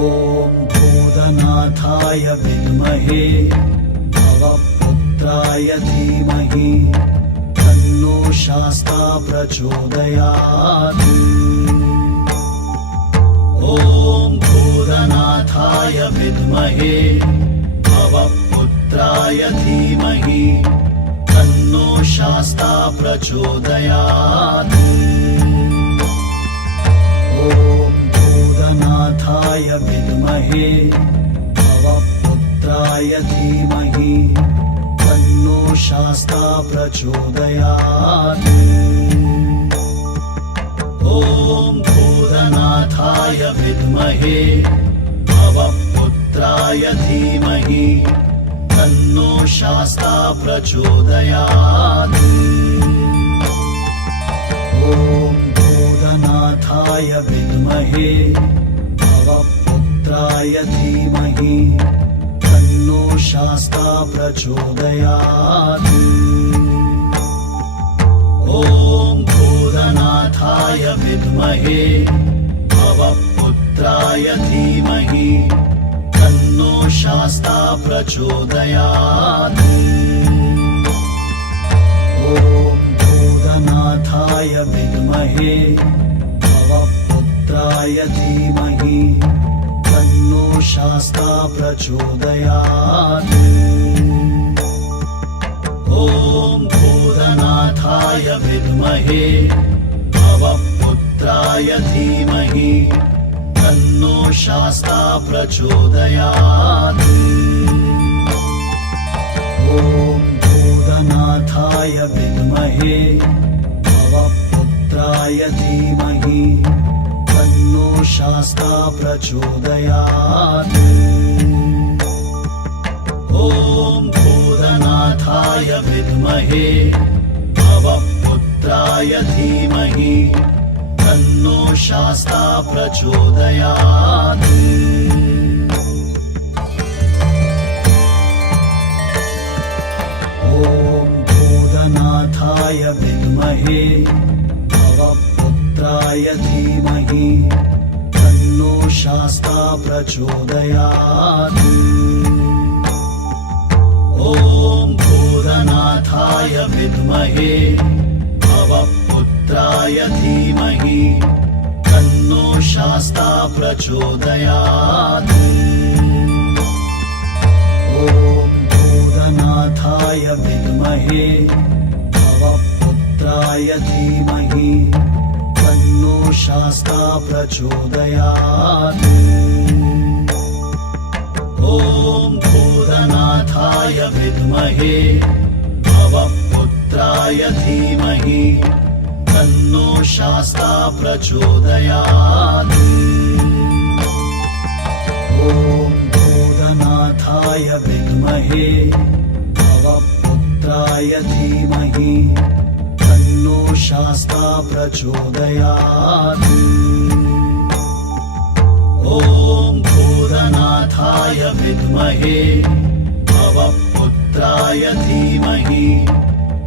ॐ भूतनाथाय विद्महे भवपुत्राय धीमहि तन्नो शास्ता प्रचोदयात्। ॐ भूतनाथाय विद्महे भवपुत्राय धीमहि तन्नो शास्ता प्रचोदयात्। ॐ भूतनाथाय विद्महे भवपुत्राय धीमहि तन्नो शास्ता प्रचोदयात्। ॐ भूतनाथाय विद्महे भवपुत्राय धीमहि तन्नो शास्ता प्रचोदयात्। ॐ भूतनाथाय विद्महे भवपुत्राय धीमहि तन्नो शास्ता प्रचोदयात्। ॐ भूतनाथाय विद्महे भवपुत्राय धीमहि तन्नो शास्ता प्रचोदयात्। ॐ भूतनाथाय विद्महे भवपुत्राय धीमहि तन्नो शास्ता प्रचोदयात्। ॐ भूतनाथाय विद्महे भवपुत्राय धीमहि तन्नो शास्ता प्रचोदयात्। ॐ भूतनाथाय विद्महे भवपुत्राय धीमहि तन्नो शास्ता प्रचोदयात्। ॐ भूतनाथाय विद्महे भवपुत्राय धीमहि तन्नो शास्ता प्रचोदयात्। ॐ भूतनाथाय विद्महे भवपुत्राय धीमहि तन्नो शास्ता प्रचोदयात्। ॐ भूतनाथाय विद्महे भवपुत्राय धीमहि तन्नो शास्ता प्रचोदयात्। ॐ भूतनाथाय विद्महे भवपुत्राय धीमहि तन्नो शास्ता प्रचोदयात्। ॐ भूतनाथाय विद्महे भवपुत्राय धीमहि तन्नो शास्ता प्रचोदयात्। ॐ भूतनाथाय विद्महे भवपुत्राय धीमहि तन्नो शास्ता प्रचोदयात्। ॐ भूतनाथाय विद्महे भवपुत्राय धीमहि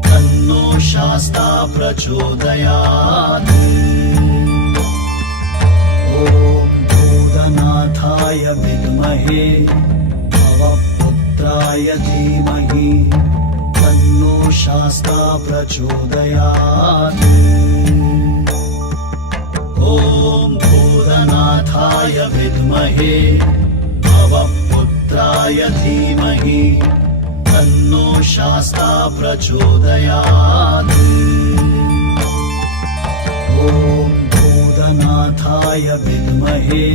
तन्नो शास्ता प्रचोदयात्। ॐ भूतनाथाय विद्महे भवपुत्राय धीमहि तन्नो शास्ता प्रचोदयात्। ॐ भूतनाथाय विद्महे भवपुत्राय धीमहि तन्नो शास्ता प्रचोदयात्। ॐ भूतनाथाय विद्महे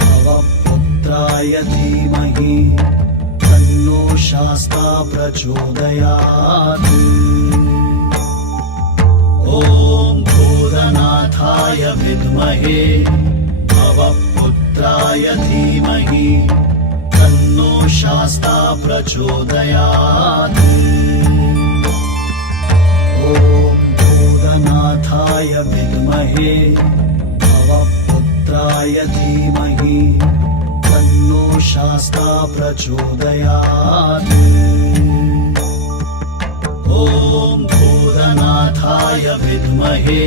भवपुत्राय धीमहि तन्नो शास्ता प्रचोदयात्। ॐ भूतनाथाय विद्महे भवपुत्राय धीमहि तन्नो शास्ता प्रचोदयात्। ॐ भूतनाथाय विद्महे भवपुत्राय धीमहि तन्नो शास्ता प्रचोदयात्। ॐ भूतनाथाय विद्महे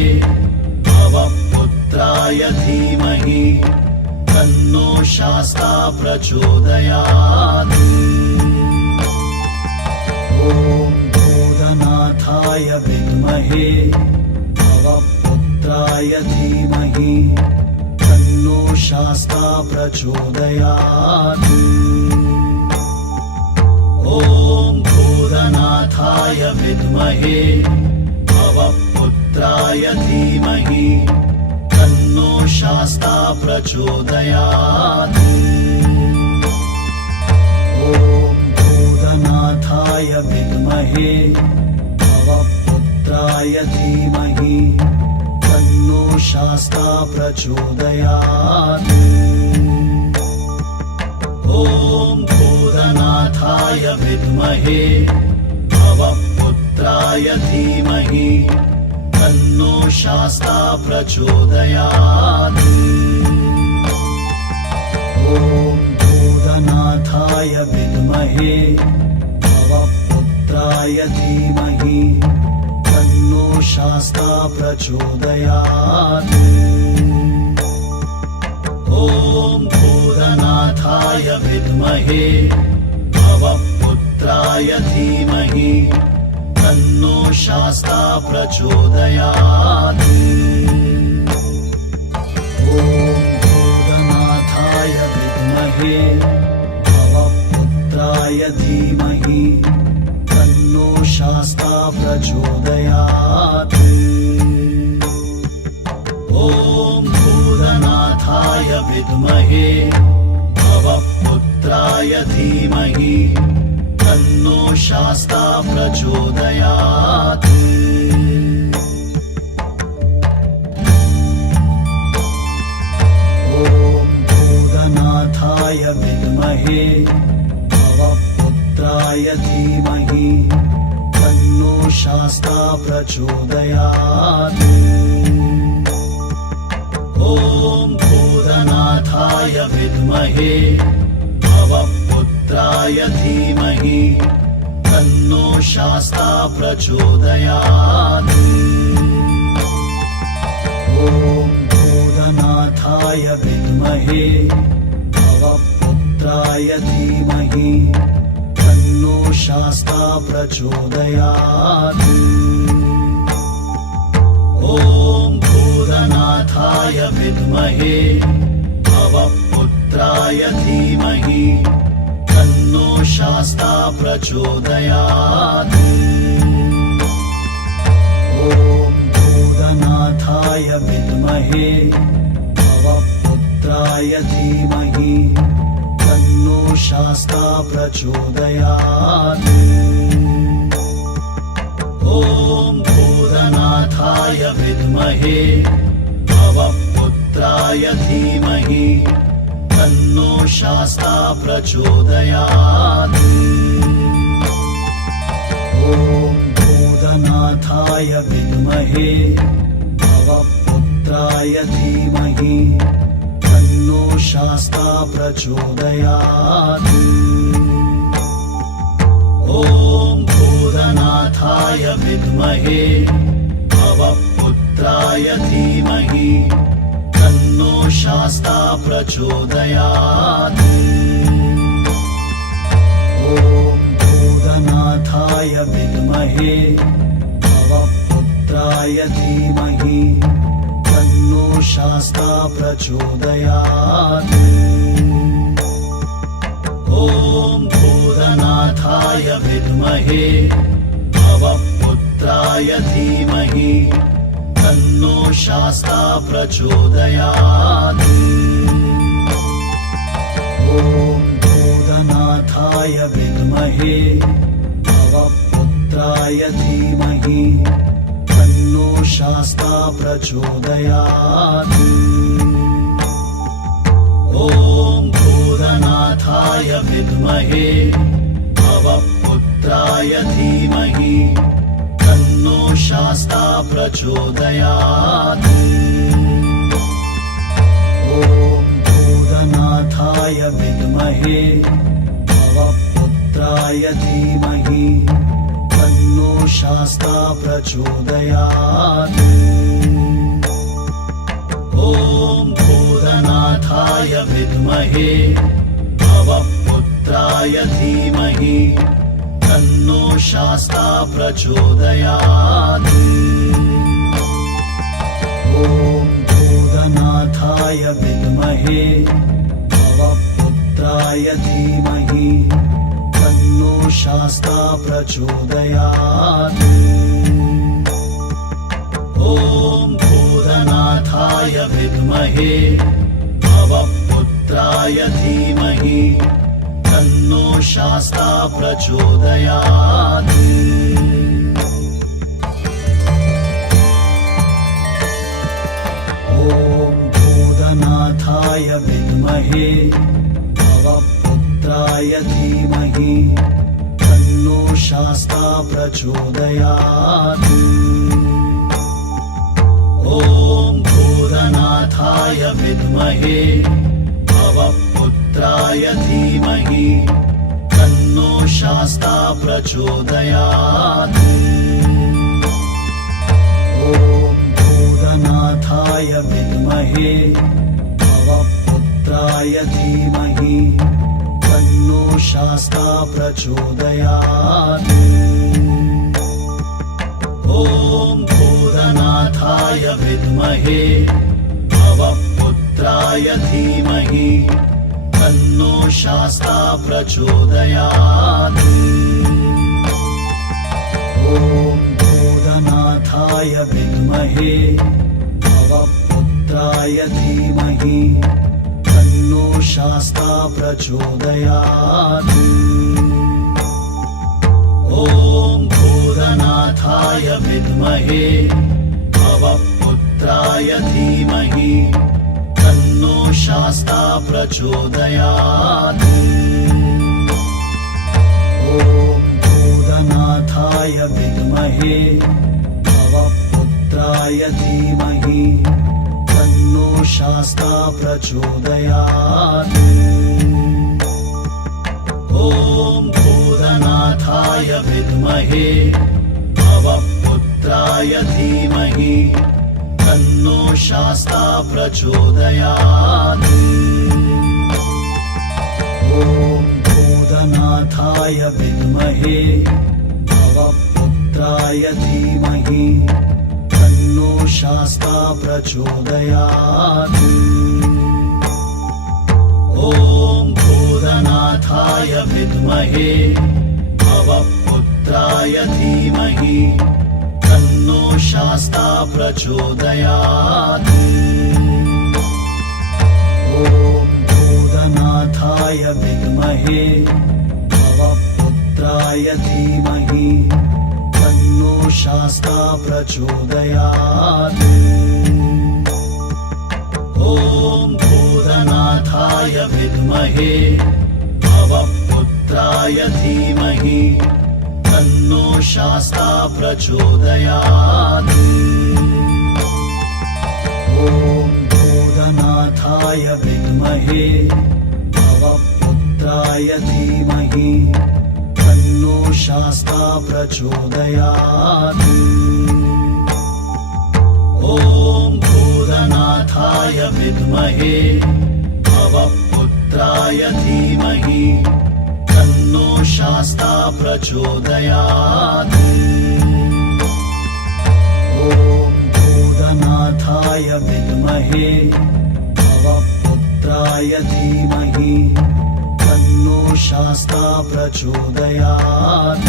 भवपुत्राय धीमहि तन्नो शास्ता प्रचोदयात्। ॐ भूतनाथाय विद्महे भवपुत्राय धीमहि तन्नो शास्ता प्रचोदयात्। ॐ भूतनाथाय विद्महे भवपुत्राय धीमहि तन्नो शास्ता प्रचोदयात्। ॐ भूतनाथाय विद्महे भवपुत्राय धीमहि तन्नो शास्ता प्रचोदयात्। ॐ भूतनाथाय विद्महे भवपुत्राय धीमहि तन्नो शास्ता प्रचोदयात्। ॐ भूतनाथाय विद्महे भवपुत्राय धीमहि तन्नो शास्ता प्रचोदयात्। ॐ भूतनाथाय विद्महे भवपुत्राय धीमहि तन्नो शास्ता प्रचोदयात्। ॐ भूतनाथाय विद्महे भवपुत्राय धीमहि तन्नो शास्ता प्रचोदयात्। ॐ भूतनाथाय विद्महे भवपुत्राय धीमहि तन्नो शास्ता प्रचोदयात्। ॐ भूतनाथाय विद्महे भवपुत्राय धीमहि तन्नो शास्ता प्रचोदयात्। ॐ भूतनाथाय विद्महे भवपुत्राय धीमहि तन्नो शास्ता प्रचोदयात्। ॐ भूतनाथाय विद्महे भवपुत्राय धीमहि तन्नो शास्ता प्रचोदयात्। ॐ भूतनाथाय विद्महे भवपुत्राय धीमहि तन्नो शास्ता प्रचोदयात्। ॐ भूतनाथाय विद्महे भवपुत्राय धीमहि तन्नो शास्ता प्रचोदयात्। ॐ भूतनाथाय विद्महे भवपुत्राय धीमहि तन्नो शास्ता प्रचोदयात्। ॐ भूतनाथाय विद्महे भवपुत्राय धीमहि तन्नो शास्ता प्रचोदयात्। ॐ भूतनाथाय विद्महे भवपुत्राय धीमहि तन्नो शास्ता प्रचोदयात्। ॐ भूतनाथाय विद्महे भवपुत्राय धीमहि तन्नो शास्ता प्रचोदयात्। ॐ भूतनाथाय विद्महे भवपुत्राय धीमहि तन्नो शास्ता प्रचोदयात्। ॐ भूतनाथाय विद्महे भवपुत्राय धीमहि तन्नो शास्ता प्रचोदयात्। ॐ भूतनाथाय विद्महे भवपुत्राय धीमहि तन्नो शास्ता प्रचोदयात्। ॐ भूतनाथाय विद्महे भवपुत्राय धीमहि तन्नो शास्ता प्रचोदयात्। ॐ भूतनाथाय भूतनाथाय विद्महे भवपुत्राय धीमहि तन्नो शास्ता प्रचोदयात्। ॐ भूतनाथाय विद्महे भवपुत्राय धीमहि तन्नो शास्ता प्रचोदयात्। ॐ भूतनाथाय विद्महे भवपुत्राय धीमहि तन्नो शास्ता प्रचोदयात्। ॐ भूतनाथाय विद्महे भवपुत्राय धीमहि तन्नो शास्ता प्रचोदयात्। ॐ भूतनाथाय विद्महे भवपुत्राय धीमहि तन्नो शास्ता प्रचोदयात्। ॐ भूतनाथाय विद्महे भवपुत्राय धीमहि तन्नो शास्ता प्रचोदयात्। ॐ भूतनाथाय विद्महे भवपुत्राय धीमहि तन्नो शास्ता प्रचोदयात्। ॐ भूतनाथाय विद्महे भवपुत्राय धीमहि तन्नो शास्ता प्रचोदयात्। ॐ भूतनाथाय विद्महे भवपुत्राय धीमहि तन्नो शास्ता प्रचोदयात्। ॐ भूतनाथाय विद्महे भवपुत्राय धीमहि तन्नो शास्ता प्रचोदयात्। ॐ भूतनाथाय विद्महे भवपुत्राय धीमहि तन्नो शास्ता प्रचोदयात्। ॐ भूतनाथाय विद्महे भवपुत्राय धीमहि तन्नो शास्ता प्रचोदयात्। ॐ भूतनाथाय विद्महे भवपुत्राय धीमहि तन्नो शास्ता प्रचोदयात्। ॐ भूतनाथाय विद्महे भवपुत्राय धीमहि तन्नो शास्ता प्रचोदयात्। ॐ भूतनाथाय विद्महे भवपुत्राय धीमहि तन्नो शास्ता प्रचोदयात्। ॐ भूतनाथाय विद्महे भवपुत्राय धीमहि तन्नो शास्ता प्रचोदयात्। ॐ भूतनाथाय विद्महे भवपुत्राय धीमहि तन्नो शास्ता प्रचोदयात्। ॐ भूतनाथाय विद्महे भवपुत्राय धीमहि तन्नो शास्ता प्रचोदयात्।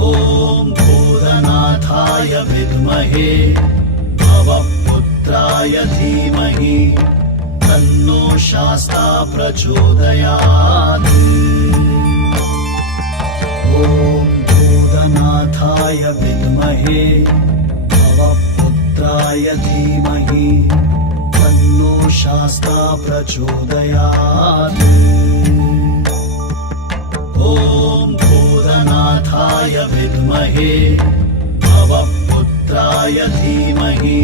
ॐ भूतनाथाय विद्महे भवपुत्राय धीमहि तन्नो शास्ता प्रचोदयात्। ॐ भूतनाथाय विद्महे भवपुत्राय धीमहि तन्नो शास्ता प्रचोदयात्। ॐ भूतनाथाय विद्महे भवपुत्राय धीमहि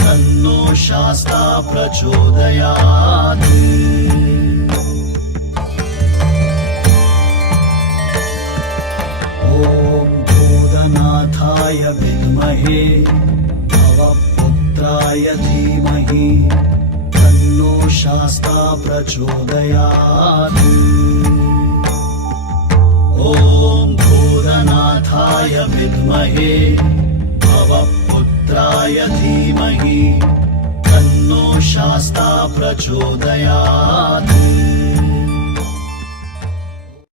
तन्नो शास्ता प्रचोदयात्। ॐ भूतनाथाय विद्महे भवपुत्राय धीमहि शास्ता प्रचोदयात् ॐ भूतनाथाय विद्महे भवपुत्राय धीमहि तन्नो शास्ता प्रचोदयात्